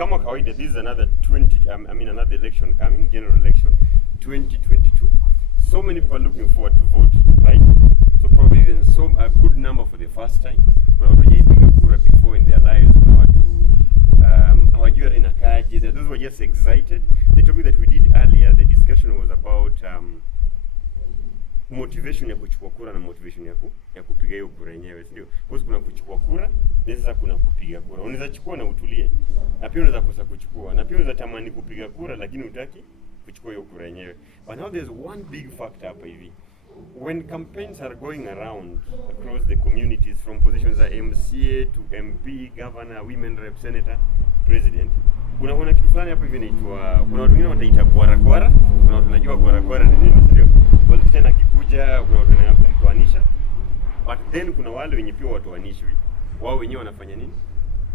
kama kawaida, this is another another election coming, general election 2022. So many people are looking forward to vote, right? So probably even a good number for the first time. Kuna watu wajipiga kura before in their lives, kuna watu hawajui hata inakaje. Those were just excited. The topic that we did earlier, the discussion was about motivation ya kuchukua kura na motivation ya kupiga hiyo kura yenyewe, ndio. Because kuna kuchukua kura, sasa kuna kupiga kura. Unaweza chukua na utulie. Na pia unaweza kosa kuchukua. Na pia unaweza tamani kupiga kura lakini hutaki kuchukua hiyo kura yenyewe. But now there's one big factor hapa hivi. When campaigns are going around across the communities from positions like MCA to MP, governor, women rep, senator, president, kuna kitu fulani hapa hivi inaitwa, kuna watu wengine wataita gwara, kuna watu wanajua gwara ni nini, ndio. Politician akikuja kuna watu wanataka kumtoanisha, but then kuna wale wenye pia watoanishwi. Wao wenyewe wanafanya nini?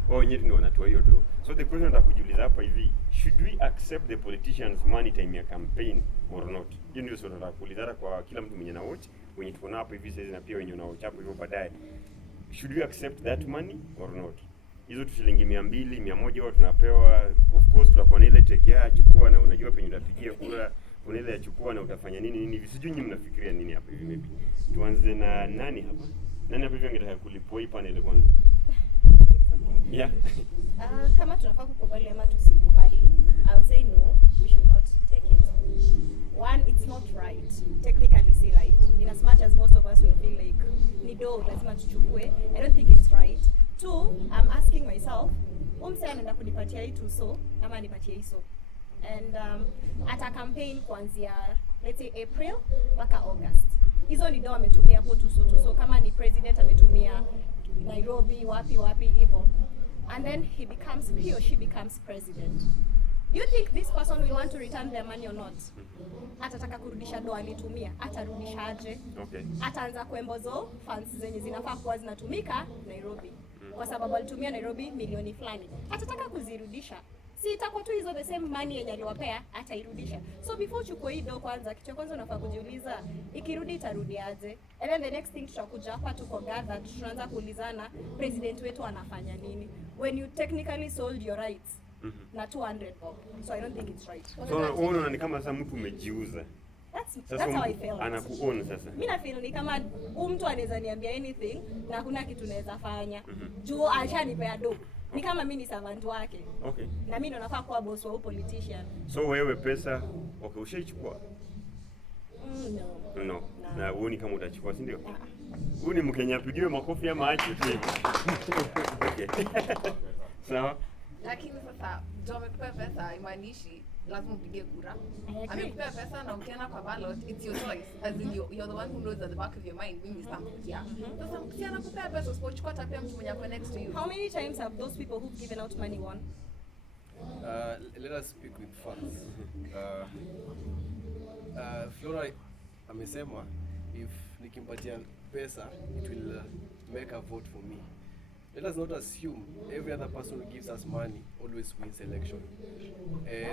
Wao wenyewe ndio wanatoa hiyo do. So the question nataka kujiuliza hapa hivi, should we accept the politicians money time ya campaign or not? Hiyo ndio swali nataka kuuliza kwa kila mtu mwenye na watch, wenye tuko nao hapa hivi sasa na pia wenye na watch hapo hivyo baadaye. Should we accept that money or not? Hizo tu shilingi 200, 100 wao tunapewa. Of course tutakuwa na ile take care chukua, na unajua penye utapigia kura, kuna ile ya chukua na utafanya nini. Sijui nyinyi mnafikiria nini hapa hivi maybe. Tuanze na nani hapa? Nani hapa hivi angetaka kulipua hii panel kwanza? Yeah. Kama tunafaa kukubali ama tusikubali, I would say no, we should not take it. One, it's not right. Technically si right. In as much as most of us will feel like ni do lazima tuchukue, I don't think it's right. Two, I'm asking myself, umse anaenda kunipatia hii tuso ama nipatie hiso? And ata campaign kuanzia let's say April mpaka August. Hizo ni do ametumia hapo tuso. Kama ni president ametumia Nairobi, wapi hivyo. And then he or she becomes president. Do you think this person will want to return their money or not? Atataka kurudisha do alitumia, atarudisha aje? Okay. Ataanza kuembozo funds zenye zinafaa kuwa zinatumika Nairobi. Kwa sababu alitumia Nairobi milioni fulani. Atataka kuzirudisha. Si itakuwa tu hizo the same money yenye aliwapea, atairudisha. So before uchukue hii do kwanza, kitu kwanza unafaa kujiuliza, ikirudi itarudi aje? And then the next thing tutakuja hapa tuko gather, tunaanza kuulizana president wetu anafanya nini? When you technically sold your rights na 200 bob. So I don't think it's right. So unaona ni kama sasa mtu umejiuza. That's how I feel. Anakuona sasa. Mimi na feel ni kama mtu anaweza niambia anything na hakuna kitu naweza fanya. Juu ashanipea do. Ni kama mimi ni servant wake. Okay. Na mimi ndo nafaa kuwa boss wa politician. So wewe pesa ushaichukua? No. Na uoni kama utachukua, si ndio? Huyu ni Mkenya apigiwe makofi ama aje tu. Okay. Sawa. Lakini sasa ndio umekupa pesa imaanishi lazima upige kura. Amekupa pesa na ukienda kwa ballot, it's your choice. As in you're the one who knows at the back of your mind mimi stamkutia. Sasa ukienda kupa pesa usipochukua tapia mtu mwenye ako next to you. How many times have those people who've given out money won? Let us speak with facts. Flora amesema if nikimpatia pesa it will make a vote for me. Let us not assume every other person who gives us money always wins election.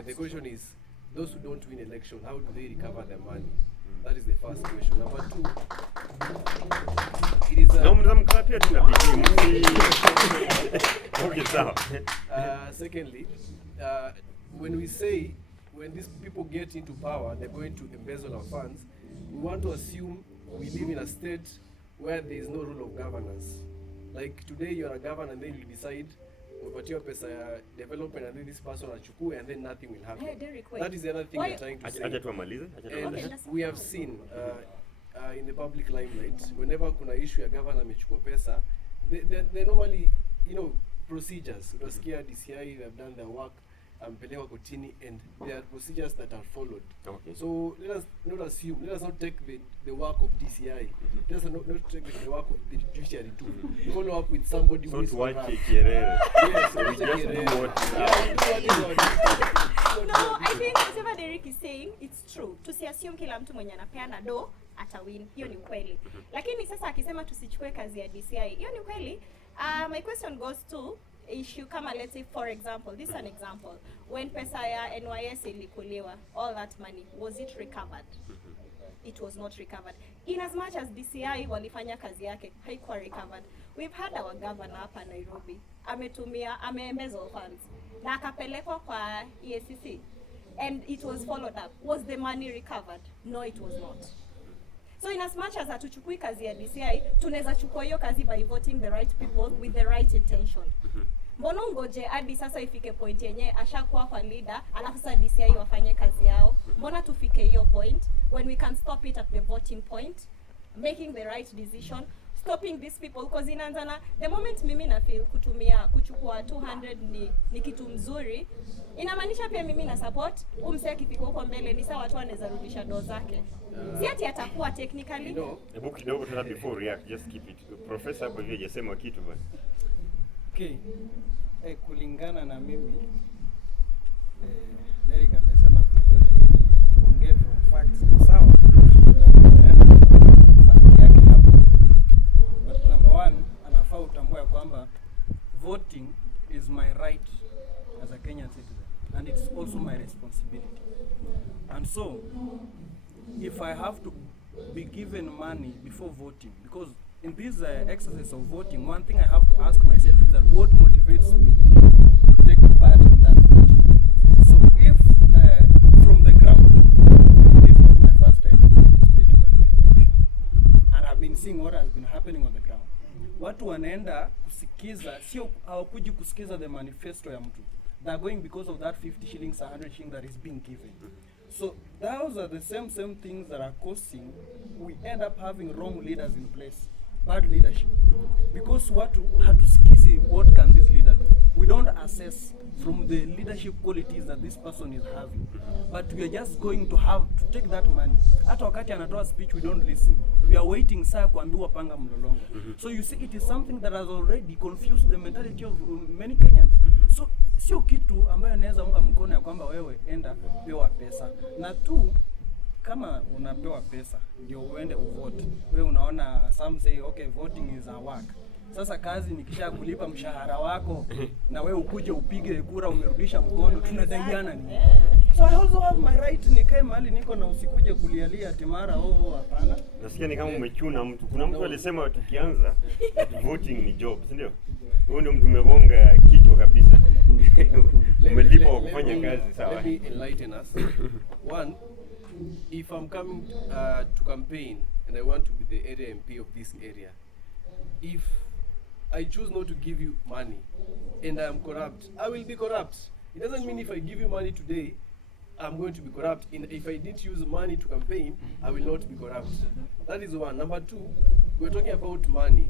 The question is, those who don't win election, how do they recover their money? That is the first question. Number two, it is Okay, so secondly, when these people get into power, they're going to embezzle our funds. We want to assume we live in a state where there is no rule of governance. Like today you are a governor and then you decide upatiwa pesa ya development and then this person achukue and then nothing will happen. That is the other thing we're trying to say. Acha tuamalize. And we have seen in the public limelight, whenever kuna issue ya governor amechukua pesa, they normally, procedures. Utasikia DCI have done their work, ampelekwa kotini, and there are procedures that are followed. Okay. So let us not take the work of DCI. Let us not take the work of the judiciary to follow up with somebody who is corrupt. Yes, No, I think whatever Derek is saying, it's true. Tusiassume kila mtu mwenye anapeana do atawin. Hiyo ni kweli. Lakini sasa akisema tusichukue kazi ya DCI, hiyo ni kweli. My question goes to issue kama, let's say for example, this is an example, when pesa ya NYS ilikuliwa, all that money, was it recovered? It was not recovered. In as much as DCI walifanya kazi yake, haikuwa recovered. We've had our governor hapa Nairobi, ameembezzle funds, na akapelekwa kwa EACC, and it was followed up. Was the money recovered? No, it was not. So in as much as hatuchukui kazi ya DCI, tunaweza chukua hiyo kazi by voting the right people with the right intention. Mbona ngoje hadi sasa ifike point yenye ashakuwa kwa leader, alafu sasa DCI wafanye kazi yao? Mbona tufike hiyo point when we can stop it at the voting point, making the right decision, stopping these people, because inaanzana the moment mimi na feel kuchukua 200 ni kitu mzuri, inamaanisha pia mimi na support umse akifika huko mbele ni sawa, watu wanaweza rudisha do zake. Si ati atakuwa technically. Hebu kidogo tena before react, just keep it. Professor hapo hivi hajasema kitu bwana. Okay. Kulingana na mimi Derek amesema vizuri, tuongee from facts, sawa? Fact yake hapo. But number one, anafaa utambue kwamba voting is my right as a Kenyan citizen, and it's also my responsibility. And so if I have to be given money before voting, because in this exercise of voting, one thing I have to ask myself is that what motivates me to take part in that voting. So if from the ground, it is not my first time to participate in the election, and I've been seeing what has been happening on the ground. Watu wanaenda kusikiza, sio hawakuji kusikiza the manifesto ya mtu. They're going because of that 50 shillings, 100 shillings that is being given. So those are the same things that are causing we end up having wrong leaders in place, bad leadership. Because hatusikizi what can this leader do. We don't assess from the leadership qualities that this person is having, but we are just going to have to take that money. Hata wakati anatoa speech we don't listen. We are waiting saa kuambiwa panga mlolongo. So you see, it is something that has already confused the mentality of many Kenyans. So sio kitu ambayo naweza unga mkono ya kwamba wewe enda pewa pesa. Na tu kama unapewa pesa ndio uende uvote, wewe unaona some say okay, voting is a work. Sasa kazi nikisha kulipa mshahara wako na wewe ukuje upige kura umerudisha mkono, tunadaiana ni. So I also have my right, nikae mahali niko na usikuje kulialia ati mara hapana. Nasikia ni kama umechuna mtu. Kuna mtu alisema tukianza voting ni job, si ndio? Wewe ndio mtu umegonga kichwa kabisa. Umelipa kwa kufanya kazi, sawa? Let me enlighten us. One, if I'm coming to campaign and I want to be the area MP of this area, if I choose not to give you money and I am corrupt, I will be corrupt. It doesn't mean if I give you money today, I'm going to be corrupt. If I didn't use money to campaign, I will not be corrupt. That is one. Number two, we're talking about money.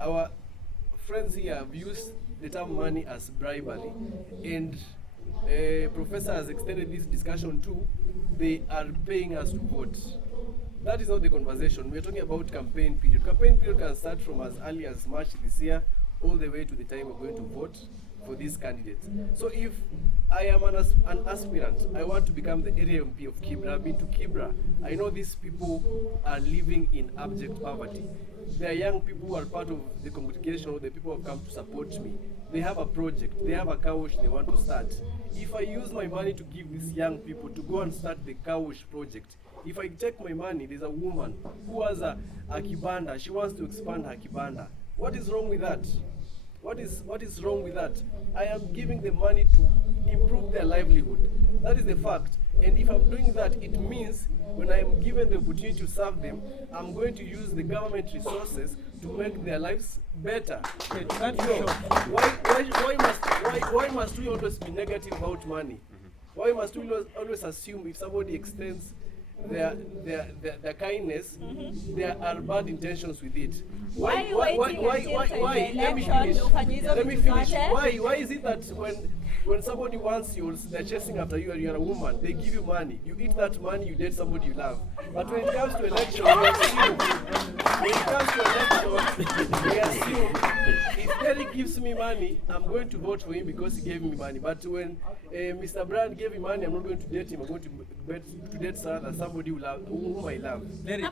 Our friends here have used the term money as bribery, and Professor has extended this discussion to they are paying us to vote. That is not the conversation. We are talking about campaign period. Campaign period can start from as early as March this year, all the way to the time we're going to vote for these candidates. So if I am an aspirant, I want to become the area MP of Kibra, I've been to Kibra. I know these people are living in abject poverty. They are young people who are part of the congregation, or the people who have come to support me. They have a project, they have a car wash they want to start. If I use my money to give these young people to go and start the car wash project, if I take my money, there's a woman who has a kibanda, she wants to expand her kibanda. What is wrong with that? What is wrong with that? I am giving them money to improve their livelihood. That is the fact. And if I'm doing that, it means when I am given the opportunity to serve them, I'm going to use the government resources to make their lives better. Okay, So, why must we always be negative about money? Why must we always assume if somebody extends their kindness, there are bad intentions with it? Let me finish. Why is it that when somebody wants you, they're chasing after you and you're a woman, they give you money, you eat that money, you date somebody you love. But when it comes to election, we assume if Derek gives me money, I'm going to vote for him because he gave me money. But when Mr. Brand gave me money, I'm not going to date him. I'm going to date somebody whom I love. Derek,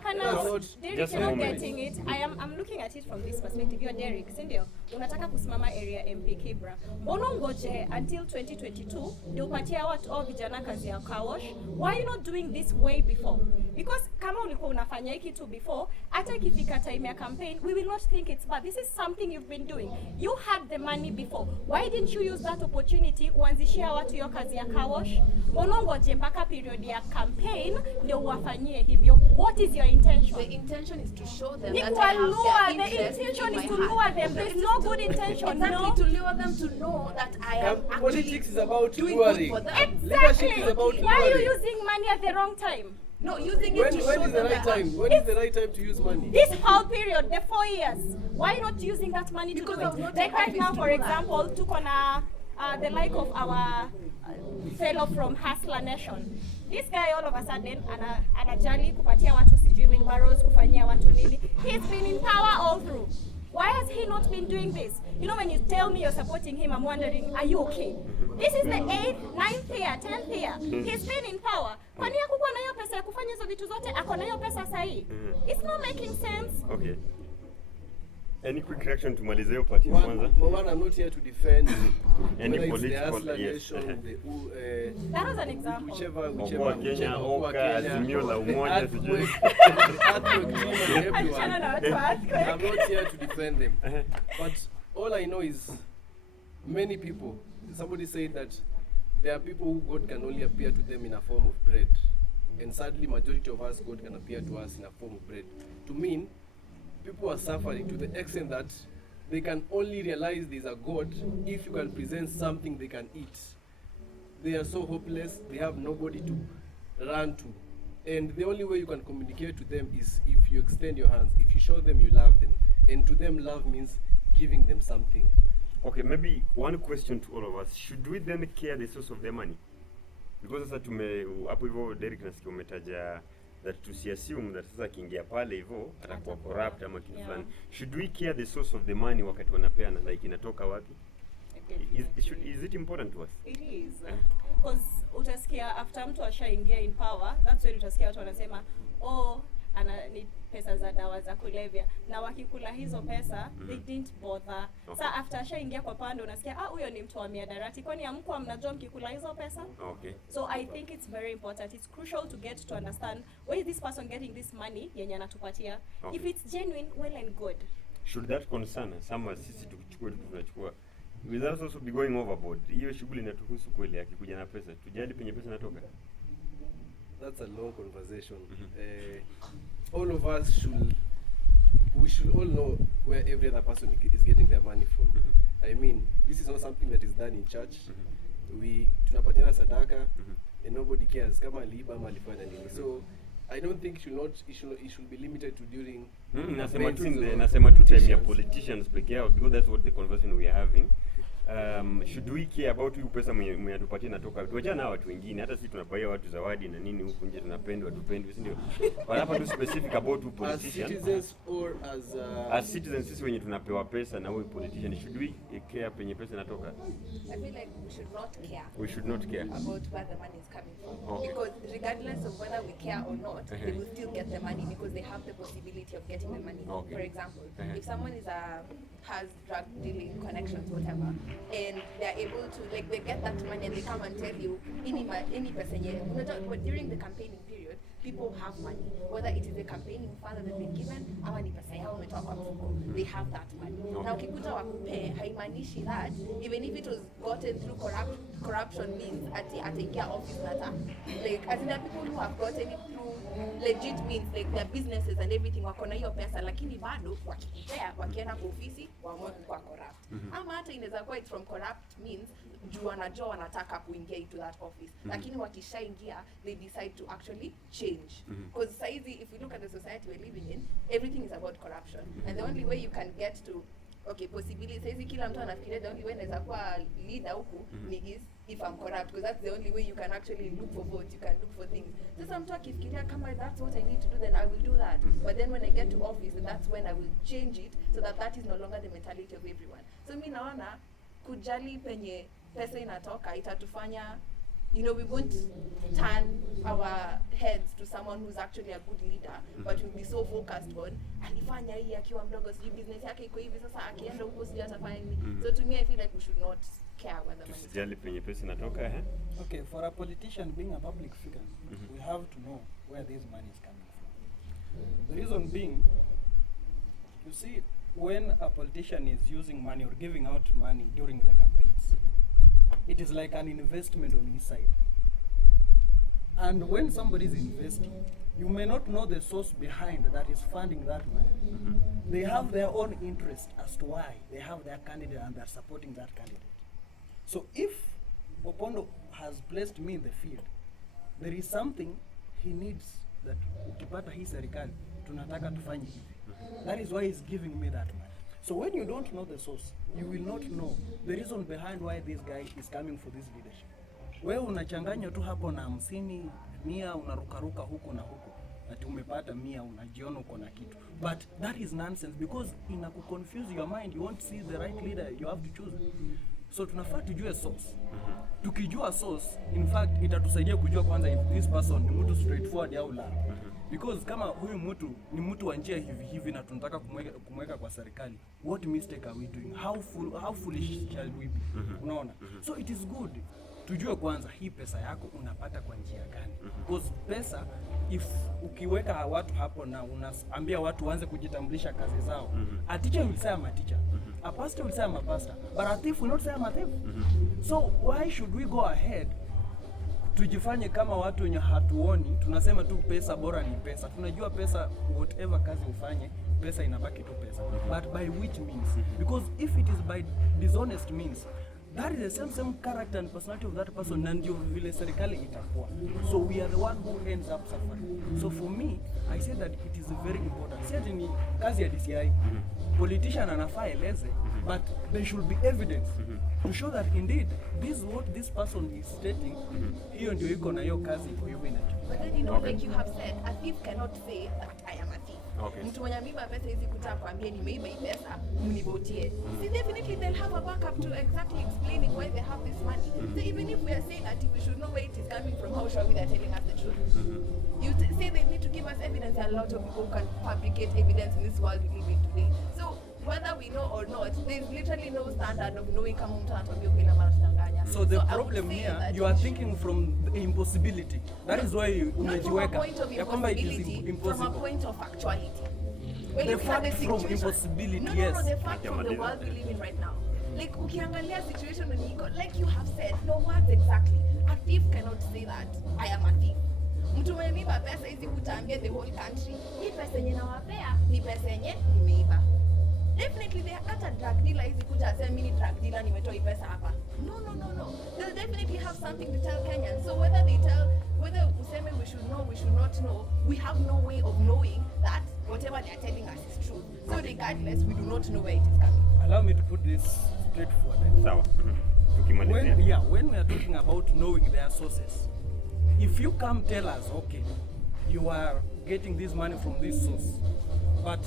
you're not getting it. I'm looking at it from this perspective. You're Derek, Cindy. unataka kusimama area MP Kibra, mbona ngoje until 2022 ndio upatia watu au vijana kazi ya car wash? Why you not doing this way before? Because kama ulikuwa unafanya hiki tu before, hata ikifika time ya campaign, we will not think it's bad. This is something you've been doing. You had the money before. Why didn't you use that opportunity kuanzishia watu hiyo kazi ya car wash? Mbona ngoje mpaka period ya campaign ndio uwafanyie hivyo? What is your intention? The intention is to show them Ni that I have kuwalua, their the interest intention in is my to heart. lure them. There is no good intention, Exactly, no? to lure them to know that I am actually Politics is about doing luring. good for them. Leadership is about Exactly. Why are you luring. using money at the wrong time? No, using it When to is show the them right that time? When is the right time to use money? This whole period, the 4 years, why not using that money to Because do I was it? not Like in right office now, to for do that. example, took on the like of our fellow from Hustler Nation. This guy all of a sudden anajali kupatia watu sijui wheelbarrows, kufanyia watu nini. He's been in power all through. Why has he not been doing this? You know, when you tell me you're supporting him, I'm wondering, are you okay? This is the 8th, 9th year, 10th year. He's been in power. Kwani hakukuwa na hiyo pesa ya kufanya hizo vitu zote? Ako na hiyo pesa sahi. It's not making sense. Okay. Any quick reaction tumalize hiyo part ya kwanza? One, I'm not here to defend Any whether it's the political, Hustler yes. Nation, the That was an example. whichever, Okoa Kenya, Okoa Oka, Kenya, Azimio la the Umoja, sijui. earthquake team and Achana na everyone. watu wake. I'm not here to defend them. But all I know is many people, somebody said that there are people who God can only appear to them in a form of bread. And sadly, majority of us, God can appear to us in a form of bread. To mean, people are suffering to the extent that they can only realize there's a God if you can present something they can eat. They are so hopeless, they have nobody to run to. And the only way you can communicate to them is if you extend your hands, if you show them you love them. And to them, love means giving them something. Okay, maybe one question to all of us. Should we then care the source of their money? Because sasa hapo hivyo Derek nasikia umetaja that tusiassume that sasa akiingia pale hivyo atakuwa corrupt ama kitu fulani. Should we care the source of the money wakati wanapeana, like inatoka wapi? Is it important to us? It is. Because utasikia after mtu ashaingia in power, that's when utasikia watu wanasema, oh, ni pesa za dawa za kulevya, na wakikula hizo pesa they didn't bother. Sa after ashaingia kwa pande unasikia huyo ni mtu wa miadarati, kwani amkuwa mnajua mkikula hizo pesa? Okay. So I think it's very important. It's crucial to get to understand where is this person getting this money yenye anatupatia. Okay. If it's genuine, well and good. Should that concern us? Sama sisi tukichukua tunachukua. Will that also be going overboard? Hiyo shughuli inatuhusu kweli, akikuja na pesa. Tujali penye pesa inatoka. That's a long conversation. All of us we should all know where every other person is getting their money from. I mean, this is not something that is done in church. We tunapatiana sadaka and nobody cares kama aliiba ama alifanya nini. So I don't think it should be limited to during Nasema tu time ya politicians peke yao, because that's what the conversation we are having. Should we care about huyu pesa mwenye atupatie natoka? Tuachana na watu wengine, hata sisi tunapaia watu zawadi na nini huku nje, tunapendwa tupendwe, si ndio? But hapa tu specific about who politicians. As citizens or as citizens, sisi wenye tunapewa pesa na huyu politician, should we care penye pesa inatoka? I feel like we should not care. We should not care About where the money is coming from. Okay. Because regardless of whether we care or not, they will still get the money because they have the possibility of getting the money. Okay. For example, if someone has drug dealing connections, whatever, and they're able to, like, they get that money and they come and tell you, any person, but during the campaigning period, people have money, whether it is a campaigning fund that they've been given, ama ni pesa yao wametoa kwa mfuko, they have that money. Na ukikuta wakupe, haimaanishi that, even if it was gotten through corruption means ataingia office nata. Like, as in there are people who have gotten it through legit means, like their businesses and everything, wako na hiyo pesa, lakini bado wakikupea, wakienda kwa ofisi, waamua kuwa corrupt. Ama hata inaweza kuwa it's from corrupt means, juu wanajua wanataka kuingia into that office. Lakini wakishaingia, they decide to actually change. Because saizi, if we look at the society we're living in, everything is about corruption. And the only way you can get to, okay, possibility, saizi kila mtu anafikiria the only way naweza kuwa leader huku ni is if I'm corrupt, because that's the only way you can actually look for votes, you can look for things. Sasa mtu akifikiria kama that's what I need to do, then I will do that. But then when I get to office, that's when I will change it so that is no longer the mentality of everyone. So mi naona kujali penye pesa inatoka itatufanya you know, we won't turn our heads to someone who's actually a good leader, but we'll be so focused on alifanya hii akiwa mdogo, sijui business yake iko hivi, sasa akienda huko sijui atafanya nini. So to me I feel like we should not care whether money is Tusijali penye pesa inatoka Okay, for a politician being a public figure, we have to know where this money is coming from. The reason being, you see, when a politician is using money or giving out money during the campaigns, it is like an investment on his side. And when somebody is investing, you may not know the source behind that is funding that money. They have their own interest as to why they have their candidate and they're supporting that candidate. So if Opondo has placed me in the field, there is something he needs that ukipata hii serikali tunataka tufanye hivi. That is why he's giving me that money. So when you don't know the source, you will not know the reason behind why this guy is coming for this leadership. Wewe unachanganya tu hapo na 50, 100, unarukaruka huku na huku. Ati umepata 100 unajiona uko na kitu. But that is nonsense because inakuconfuse your mind. You won't see the right leader you have to choose. So tunafaa tujue source. Tukijua source, in fact itatusaidia kujua kwanza if this person ni mtu straightforward au la. Because kama huyu mtu ni mtu wa njia hivi hivi na tunataka kumweka kwa serikali, what mistake are we doing? How foolish shall we be? Unaona? So it is good tujue kwanza hii pesa yako unapata kwa njia gani. Because pesa, if ukiweka watu hapo na unaambia watu waanze kujitambulisha kazi zao, a teacher will say I'm a teacher, a pastor will say I'm a pastor, but a thief will not say I'm a thief. So why should we go ahead tujifanye kama watu wenye hatuoni, tunasema tu pesa bora ni pesa. Tunajua pesa, whatever kazi ufanye, pesa inabaki tu pesa. But by which means? Because if it is by dishonest means, that is the same character and personality of that person, na ndio vile serikali itakuwa. So we are the one who ends up suffering. So for me, I say that it is very important. Si ati ni kazi ya DCI, politician anafaa eleze, but there should be evidence to show that indeed this is what this person is stating. Hiyo ndio iko na hiyo kazi iko hivyo inachukua. But then, you know, like you have said, a thief cannot say that I am a thief. Okay. Mtu mwenye ameiba pesa hizi kuta kuambia nimeiba hii pesa, mnivotie. See, definitely they'll have a backup to exactly explaining why they have this money. So even if we are saying that we should know where it is coming from, how sure we they're telling us the truth? You say they need to give us evidence, and a lot of people can fabricate evidence in this world we live in today. So whether we know or not, there's literally no standard of knowing kama mtu anatuambia ukweli ama anatudanganya. So the I would problem say here, that you are thinking from the impossibility. That is why not from a umejiweka point of ya kwamba it is impossibility, from a impossible. point of actuality. When The you look at fact from situation- impossibility, no, yes. the fact from the world we live in right now. Like ukiangalia situation when you go, like you have said, no words exactly. A thief cannot say that I am a thief. Mtu mwenye miba pesa hizi kutaambia the whole country, hii pesa yenye nawapea ni pesa yenye nimeiba. Definitely they hata drug dealer hizi kuja asema mimi ni drug dealer nimetoa hii pesa hapa. No. They'll definitely have something to tell Kenyans. So whether useme we should know, we should not know, we have no way of knowing that whatever they are telling us is true. So regardless, we do not know where it is coming. Allow me to put this straightforward. Sawa. Tukimalizia. When we are talking about knowing their sources, if you come tell us, okay, you are getting this money from this source, but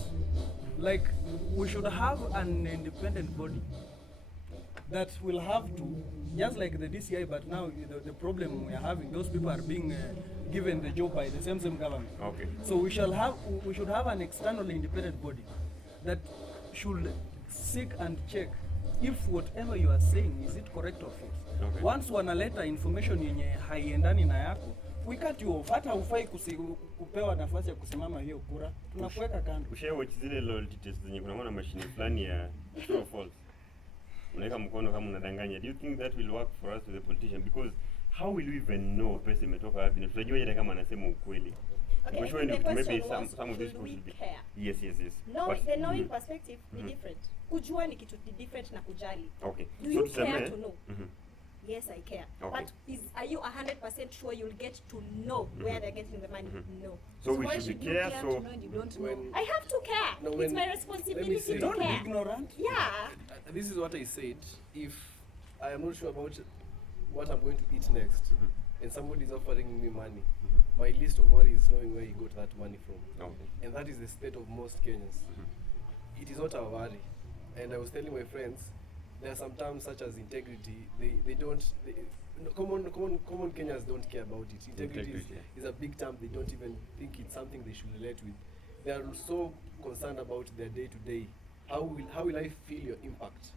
like we should have an independent body that will have to, just like the DCI, but now the problem we are having, those people are being given the job by the same government. Okay. So we should have an external independent body that should seek and check if whatever you are saying is it correct or false. Okay. Once wanaleta information yenye haiendani na yako, we cut you off. Hata hufai kupewa nafasi ya kusimama hiyo kura, tunakuweka kando. Ushawahi zile loyalty test zenye kuna mwana mashine fulani ya true or false. Unaweka mkono kama unadanganya. Do you think that will work for us with the politician? Because how will we even know pesa imetoka wapi? Na tutajua hata kama anasema ukweli. Okay, For sure, the maybe question some of these should people we should be. care? Yes. No, But- the knowing perspective ni different. Kujua ni kitu different na kujali. Okay. Do you care tuseme- to know? Yes, I care. Okay. But are you 100% sure you'll get to know where they're getting the money? No. So we why should you care, care so to know and you don't know? When- I have to care. No, It's when- my let me responsibility say- to Don't be care. ignorant. Yeah. This is what I said. If I am not sure about what I'm going to eat next, and somebody is offering me money, my least of worry is knowing where he got that money from. Okay. And that is the state of most Kenyans. It is not our worry. And I was telling my friends, there are some terms such as integrity. common Kenyans don't care about it. Integrity Integrity. is a big term. They don't even think it's something they should relate with. They are so concerned about their day to day. How will I feel your impact?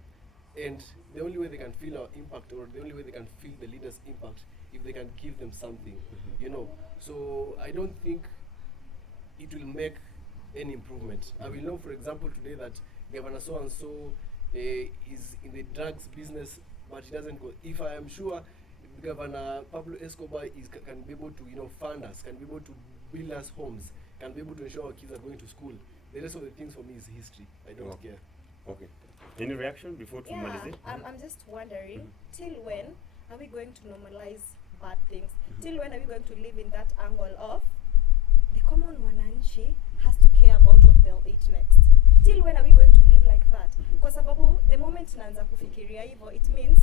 And the only way they can feel our impact, or the only way they can feel the leader's impact, if they can give them something, you know. So I don't think it will make any improvement. I will know, for example, today that Governor so and so is in the drugs business, but he doesn't go. If I am sure Governor Pablo Escobar can be able to, you know, fund us, can be able to build us homes, can be able to ensure our kids are going to school. The rest of the things for me is history. I don't Okay. care. Okay. Any reaction before to Yeah, Malize? I'm just wondering, till when are we going to normalize bad things? Till when are we going to live in that angle of the common mwananchi has to care about what they'll eat next? Till when are we going to live like that? Kwa sababu the moment naanza kufikiria hivyo, it means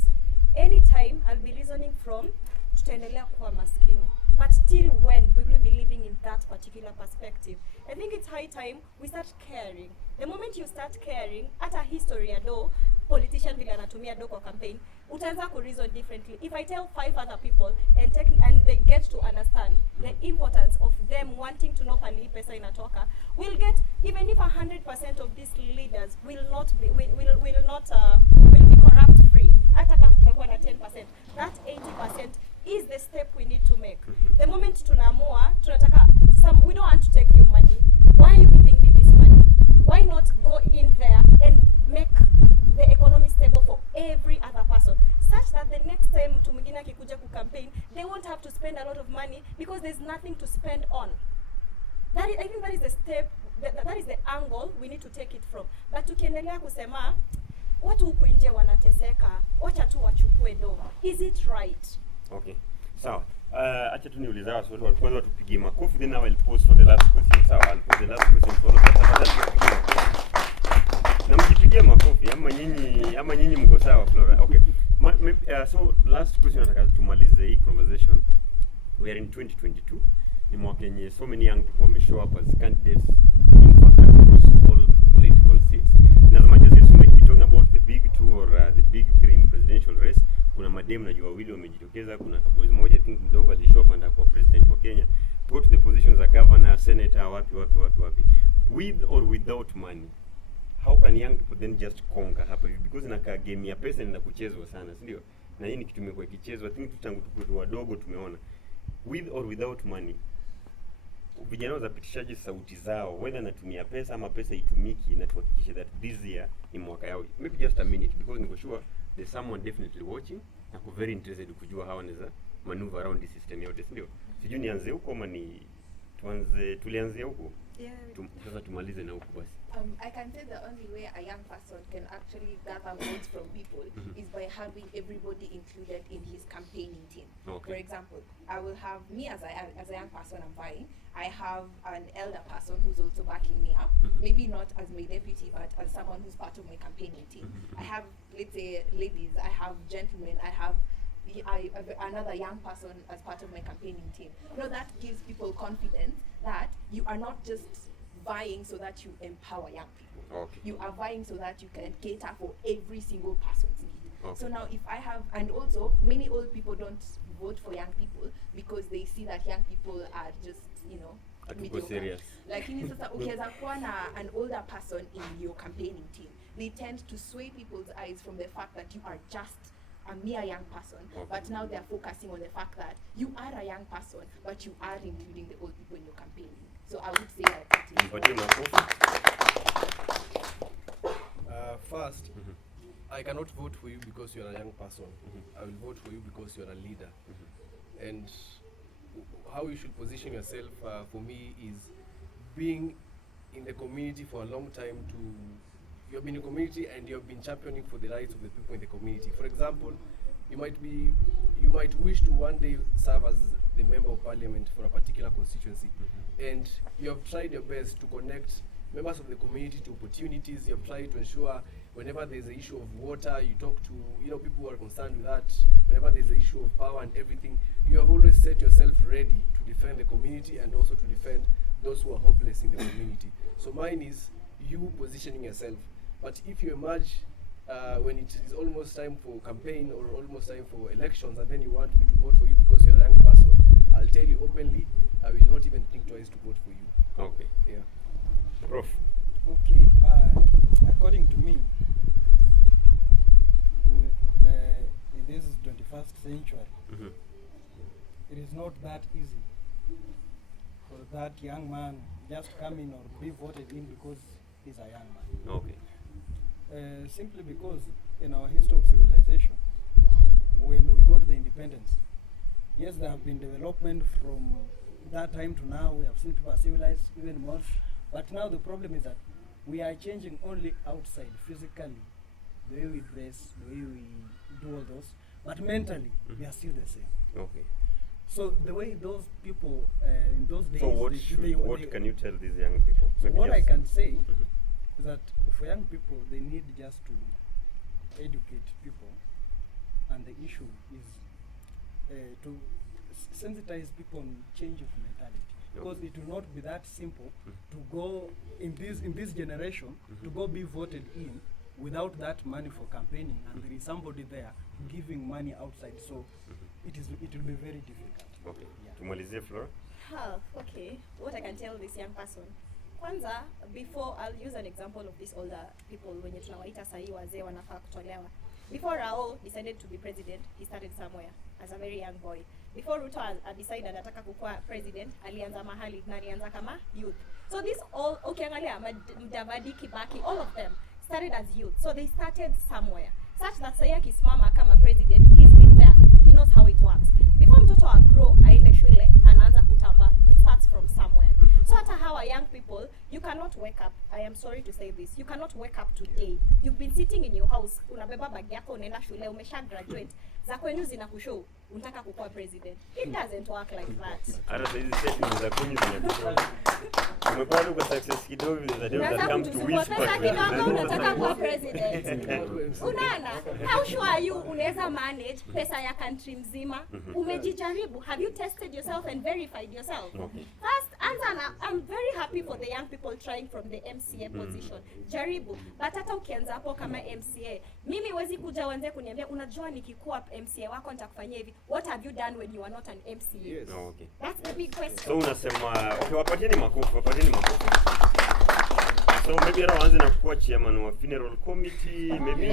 anytime I'll be reasoning from tutaendelea kuwa maskini. But till when will we be living in that particular perspective? I think it's high time we start caring. The moment you start caring, hata history ya do, politician vile anatumia do kwa campaign, utaanza ku reason differently. If I tell 5 other people and they get to understand the importance of them wanting to know pali pesa inatoka, we'll get, even if 100% of these leaders will be corrupt free, hata kama kutakuwa na 10%, that 80% is the step we need to make. The moment tunaamua tunataka we don't want to take your money, why are you giving me this money? Why not go in there and make the economy stable for every other person, such that the next time mtu mwingine akikuja ku campaign, they won't have to spend a lot of money because there's nothing to spend on. I think that is the step, that is the angle we need to take it from. But tukiendelea kusema watu huku nje wanateseka, wacha tu wachukue do. Is it right? Okay. Sawa. Acha tu niulize hawa swali wa kwanza tupigie makofi, then I will pause for the last question. Sawa, I'll pause the last question for all of us. Na mkipigia makofi ama nyinyi mko sawa Flora. Okay. So last question nataka tumalize hii conversation. We are in 2022. Ni mwaka yenye so many young people wame show up as candidates in fact across all political seats. In as much as this we might be talking about the big two or the big three in presidential race, kuna madem najua wawili wamejitokeza, kuna kaboys moja I think mdogo alishow up and kwa president wa Kenya, go to the positions as governor, senator, wapi. With or without money, how can young people then just conquer hapa? Because inakaa game ya pesa na kuchezwa sana, si ndio? Na hii ni kitu imekuwa kichezwa, I think tangu tukiwa wadogo tumeona. With or without money, vijana wazapitishaje sauti zao, whether natumia pesa ama pesa itumiki, na tuhakikishe that this year ni mwaka yao. Maybe just a minute, because niko sure there's someone definitely watching na ku very interested kujua how wanaweza maneuver around this system yote, si ndio? Sijui nianze huko ama tulianzia huko? Yeah. Sasa tumalize na huko basi. I can say the only way a young person can actually gather votes from people is by having everybody included in his campaigning team. Okay. For example, I will have me as a young person I'm vying. I have an elder person who's also backing me up. Maybe not as my deputy, but as someone who's part of my campaigning team. I have, let's say, ladies. I have gentlemen. I have another young person as part of my campaigning team. You know, that gives people confidence that you are not just vying so that you empower young people. Okay. You are vying so that you can cater for every single person's need. Okay. So now if I have, and also many old people don't vote for young people because they see that young people are just, you know, mediocre. Serious. Lakini sasa ukiweza kuwa na an older person in your campaigning team, they tend to sway people's eyes from the fact that you are just a mere young person, Okay. but now they're focusing on the fact that you are a young person, but you are including the old people in your campaigning. So I would say that it is. Nipatie makofi. First, I cannot vote for you because you're a young person. I will vote for you because you're a leader. And how you should position yourself for me is being in the community for a long time. You have been in the community and you have been championing for the rights of the people in the community. For example, you might wish to one day serve as the member of parliament for a particular constituency, and you have tried your best to connect members of the community to opportunities. You have tried to ensure whenever there's an issue of water, you talk to people who are concerned with that. Whenever there's an issue of power and everything, you have always set yourself ready to defend the community and also to defend those who are hopeless in the community. So mine is you positioning yourself. But if you emerge when it is almost time for campaign or almost time for elections, and then you want me to vote for you because you're a young person, I'll tell you openly, I will not even think twice to vote for you. Okay. Yeah. Prof. Okay, according to me, in this 21st century, Mm-hmm. it is not that easy for that young man just come in or be voted in because he's a young man. Okay. Simply because in our history of civilization, when we got the independence, yes, there have been development from that time to now. We have seen people are civilized even more, but now the problem is that we are changing only outside, physically, the way we dress, the way we do all those, but mentally we are still the same. Okay. So the way those people in those days, So what they can you tell these young people? so Maybe what I just- can say Mhm. is that for young people, they need just to educate people, and the issue is to sensitize people on change of mentality. Because it will not be that simple to go in this generation to go be voted in without that money for campaigning, and there is somebody there giving money outside. So it will be very difficult. Okay. Yeah. Tumalizie Flora. Okay. What I can tell this young person. Kwanza, before I'll use an example of these older people wenye tunawaita sahi wazee wanafaa kutolewa. Before Raul decided to be president, he started somewhere as a very young boy. Before Ruto decided anataka kukuwa president, alianza mahali na alianza kama youth. So this all ukiangalia Mudavadi, Kibaki, all of them started as youth. So they started somewhere. Such that Saya akisimama kama president, he's been there. He knows how it works. Before mtoto agrow aende shule, anaanza kutamba. It starts from somewhere. So hata hawa young people, you cannot wake up. I am sorry to say this. You cannot wake up today. You've been sitting in your house, unabeba bag yako unaenda shule, umesha graduate. Za kwenu zinakushow, unataka kukuwa president. It doesn't work like that. Hata saizi seti za kwenye zinakuwa. Umekuwa tu kwa success kidogo za leo that come to Unataka whisper. pesa kidogo unataka kuwa president. Unaona? How sure are you unaweza manage pesa ya country mzima? Umejijaribu? Have you tested yourself and verified yourself? Okay. First, answer I'm very happy for the young people trying from the MCA position. Jaribu. But hata ukianza hapo kama MCA, mimi huwezi kuja uanze kuniambia unajua nikikuwa MCA wako nitakufanyia hivi. What have you done when you are not an MCA? Yes. Oh, okay. That's the big question. So unasema okay, wapatieni makofi. So maybe hata waanze na kuwa chairman wa funeral committee, maybe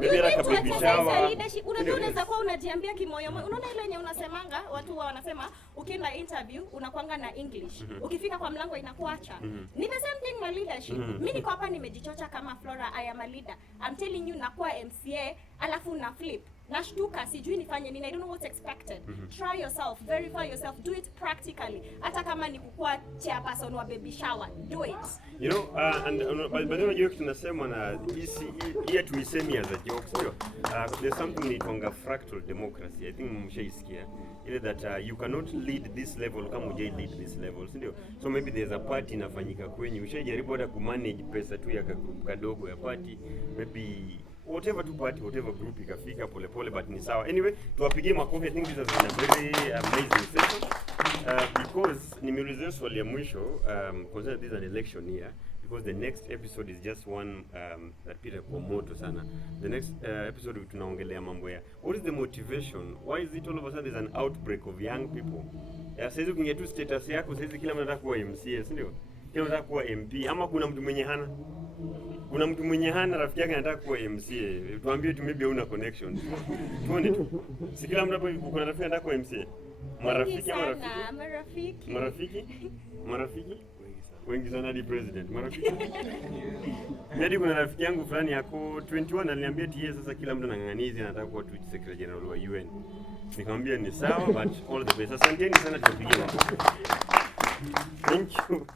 maybe hata baby shower. Unajua unaweza kuwa unajiambia kimoyomoyo. Unaona ile yenye unasemanga, watu wanasema ukienda interview unakuanga na English. Ukifika kwa mlango inakuacha. Ni the same thing na leadership. Mimi niko hapa nimejichocha kama Flora, I am a leader. I'm telling you nakuwa MCA alafu na flip. Nashtuka, sijui nifanye nini, I don't know what's expected. Try yourself, verify yourself, do it practically. Hata kama ni kukua chairperson wa baby shower, do it. You know, by the way, joke tunasema na hii tuisemi as a joke, sio? There's something inaitwa fractal democracy. I think mshaisikia. Ile that you cannot lead this level kama hujai lead this level, sio? So maybe there's a party inafanyika kwenye. Ushajaribu hata kumanage pesa tu ya group kadogo ya party. Maybe whatever tu party, whatever group ikafika pole, but ni sawa. Anyway, tuwapigie makofi. I think this has been a very amazing session. Because nimeulizia swali ya mwisho, consider this an election year, because the next episode is just one that Peter kwa moto sana. The next episode tunaongelea mambo ya what is the motivation? Why is it all of a sudden there's an outbreak of young people? Sasa ukiingia tu status yako, sasa kila mtu anataka kuwa MCA, si ndio? Kila mtu anataka kuwa MP, ama kuna mtu mwenye hana? Kuna mtu mwenye hana rafiki yake anataka kuwa MCA. Tuambie tu maybe una connection. Tuone tu. Si kila mtu hapo kuna rafiki anataka kuwa MCA. Marafiki ama rafiki? Marafiki? Wengi sana hadi president. Marafiki? Hadi kuna rafiki yangu fulani yako 21 aliniambia eti yeye sasa kila mtu anang'ang'ania hizi anataka kuwa tu secretary general wa UN. Nikamwambia ni sawa, but all the best. Asanteni sana tupigie makofi. Thank you.